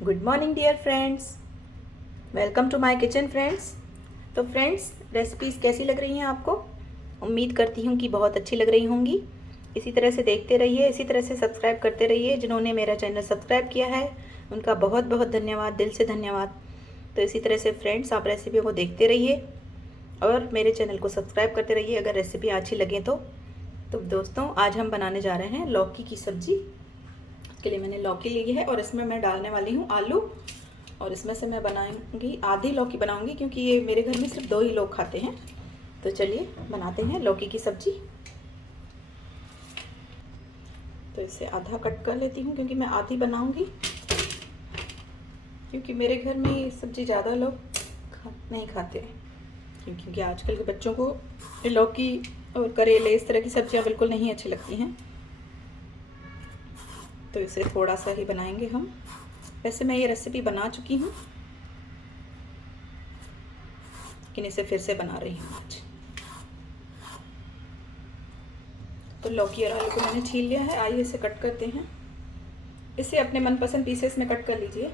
Good morning dear friends, welcome to my kitchen friends. तो friends, recipes कैसी लग रही हैं आपको? उम्मीद करती हूँ कि बहुत अच्छी लग रही होंगी। इसी तरह से देखते रहिए, इसी तरह से सब्सक्राइब करते रहिए। जिन्होंने मेरा चैनल सब्सक्राइब किया है उनका बहुत बहुत धन्यवाद, दिल से धन्यवाद। तो इसी तरह से फ्रेंड्स, आप रेसिपियों को देखते रहिए और मेरे चैनल को सब्सक्राइब करते रहिए अगर रेसिपी अच्छी लगे तो दोस्तों, आज हम बनाने जा रहे हैं लौकी की सब्ज़ी। इसके लिए मैंने लौकी ली है और इसमें मैं डालने वाली हूँ आलू। और इसमें से मैं बनाऊंगी, आधी लौकी बनाऊंगी क्योंकि ये मेरे घर में सिर्फ 2 ही लोग खाते हैं। तो चलिए बनाते हैं लौकी की सब्ज़ी। तो इसे आधा कट कर लेती हूँ क्योंकि मैं आधी बनाऊंगी, क्योंकि मेरे घर में ये सब्ज़ी ज़्यादा लोग नहीं खाते हैं। क्योंकि आजकल के बच्चों को लौकी और करेले इस तरह की सब्जियां बिल्कुल नहीं अच्छी लगती हैं। तो इसे थोड़ा सा ही बनाएंगे हम। वैसे मैं ये रेसिपी बना चुकी हूँ, लेकिन इसे फिर से बना रही हूँ आज। तो लौकी और आलू को मैंने छील लिया है। आइए इसे कट करते हैं। इसे अपने मनपसंद पीसेस में कट कर लीजिए।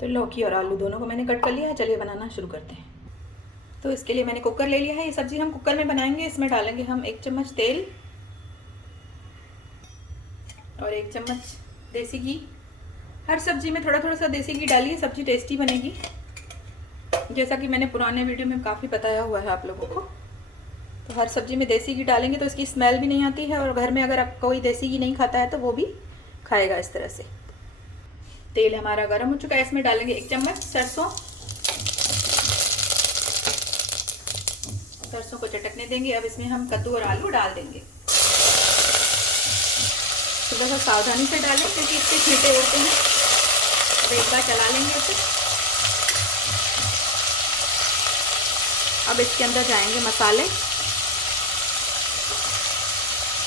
तो लौकी और आलू दोनों को मैंने कट कर लिया है। चलिए बनाना शुरू करते हैं। तो इसके लिए मैंने कुकर ले लिया है। ये सब्ज़ी हम कुकर में बनाएंगे। इसमें डालेंगे हम 1 चम्मच तेल और 1 चम्मच देसी घी। हर सब्ज़ी में थोड़ा थोड़ा सा देसी घी डालिए, सब्ज़ी टेस्टी बनेगी। जैसा कि मैंने पुराने वीडियो में काफ़ी बताया हुआ है आप लोगों को। तो हर सब्ज़ी में देसी घी डालेंगे तो इसकी स्मेल भी नहीं आती है, और घर में अगर कोई देसी घी नहीं खाता है तो वो भी खाएगा इस तरह से। तेल हमारा गर्म हो चुका है। इसमें डालेंगे 1 चम्मच सरसों को चटकने देंगे। अब इसमें हम कद्दू और आलू डाल देंगे। थोड़ा सा सावधानी से डालें क्योंकि इसके छींटे उड़ते हैं। अब एक बार चला लेंगे इसे। अब इसके अंदर जाएंगे मसाले।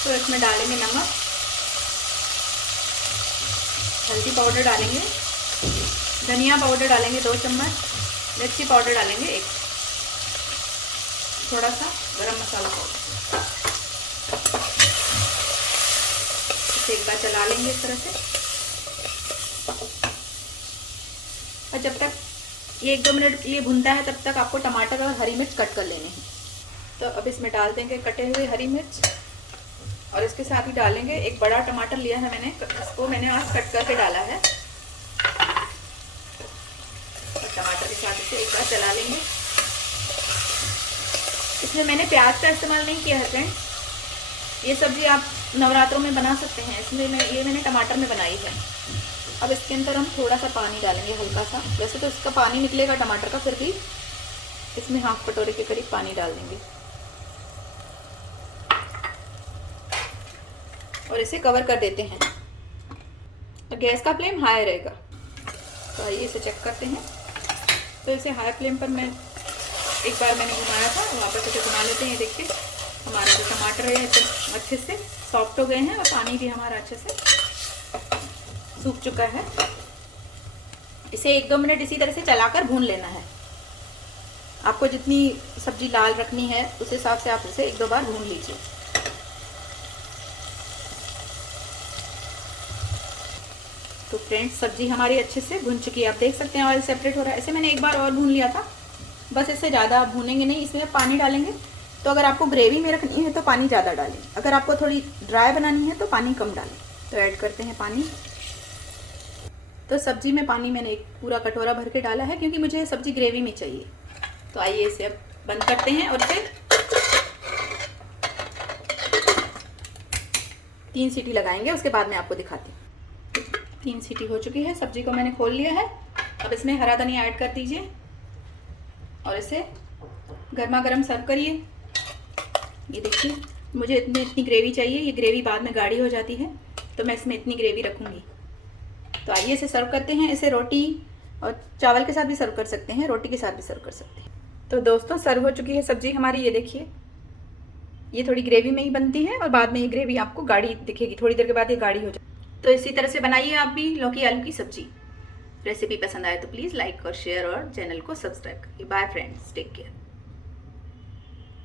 तो इसमें डालेंगे नमक, हल्दी पाउडर डालेंगे, धनिया पाउडर डालेंगे 2 चम्मच, मिर्ची पाउडर डालेंगे 1, थोड़ा सा गरम मसाला पाउडर। इसे एक बार चला लेंगे इस तरह से। और जब तक ये 1-2 मिनट के लिए भुनता है तब तक आपको टमाटर और हरी मिर्च कट कर लेने हैं। तो अब इसमें डाल देंगे कटे हुए हरी मिर्च, और इसके साथ ही डालेंगे एक बड़ा टमाटर लिया है मैंने, इसको मैंने आज कट करके डाला है। और टमाटर के साथ इसे एक बार चला लेंगे। इसमें मैंने प्याज का इस्तेमाल नहीं किया है फ्रेंड्स। ये सब्ज़ी आप नवरात्रों में बना सकते हैं। इसमें मैंने टमाटर में बनाई है। अब इसके अंदर हम थोड़ा सा पानी डालेंगे, हल्का सा। वैसे तो इसका पानी निकलेगा टमाटर का, फिर भी इसमें 1/2 कटोरे के करीब पानी डाल देंगे और इसे कवर कर देते हैं। तो गैस का फ्लेम हाई रहेगा। तो आइए इसे चेक करते हैं। तो इसे हाई फ्लेम पर मैं एक बार मैंने घुमाया था, वापस इसे घुमा लेते हैं। देखिए हमारा जो टमाटर है एकदम अच्छे से सॉफ्ट हो गए हैं और पानी भी हमारा अच्छे से सूख चुका है। इसे 1-2 मिनट इसी तरह से चलाकर भून लेना है। आपको जितनी सब्जी लाल रखनी है उस हिसाब से आप इसे 1-2 बार भून लीजिए। तो फ्रेंड्स, सब्जी हमारी अच्छे से भुन चुकी है। आप देख सकते हैं ऑयल सेपरेट हो रहा है। इसे मैंने एक बार और भून लिया था, बस इससे ज़्यादा आप भूनेंगे नहीं। इसमें पानी डालेंगे तो अगर आपको ग्रेवी में रखनी है तो पानी ज़्यादा डालें, अगर आपको थोड़ी ड्राई बनानी है तो पानी कम डालें। तो ऐड करते हैं पानी। तो सब्जी में पानी मैंने एक पूरा कटोरा भर के डाला है क्योंकि मुझे सब्जी ग्रेवी में चाहिए। तो आइए इसे अब बंद करते हैं और इसे 3 सीटी लगाएंगे। उसके बाद मैं आपको दिखाती हूँ। 3 सीटी हो चुकी है। सब्जी को मैंने खोल लिया है। अब इसमें हरा धनिया ऐड कर दीजिए और इसे गर्मा गर्म सर्व करिए। ये देखिए, मुझे इतनी ग्रेवी चाहिए। ये ग्रेवी बाद में गाढ़ी हो जाती है, तो मैं इसमें इतनी ग्रेवी रखूँगी। तो आइए इसे सर्व करते हैं। इसे रोटी और चावल के साथ भी सर्व कर सकते हैं, रोटी के साथ भी सर्व कर सकते हैं। तो दोस्तों, सर्व हो चुकी है सब्जी हमारी। ये देखिए, ये थोड़ी ग्रेवी में ही बनती है और बाद में ये ग्रेवी आपको गाढ़ी दिखेगी। थोड़ी देर के बाद ये गाढ़ी हो जाए। तो इसी तरह से बनाइए आप भी लौकी आलू की सब्जी। रेसिपी पसंद आए तो प्लीज़ लाइक और शेयर और चैनल को सब्सक्राइब करिए। Bye friends, take care.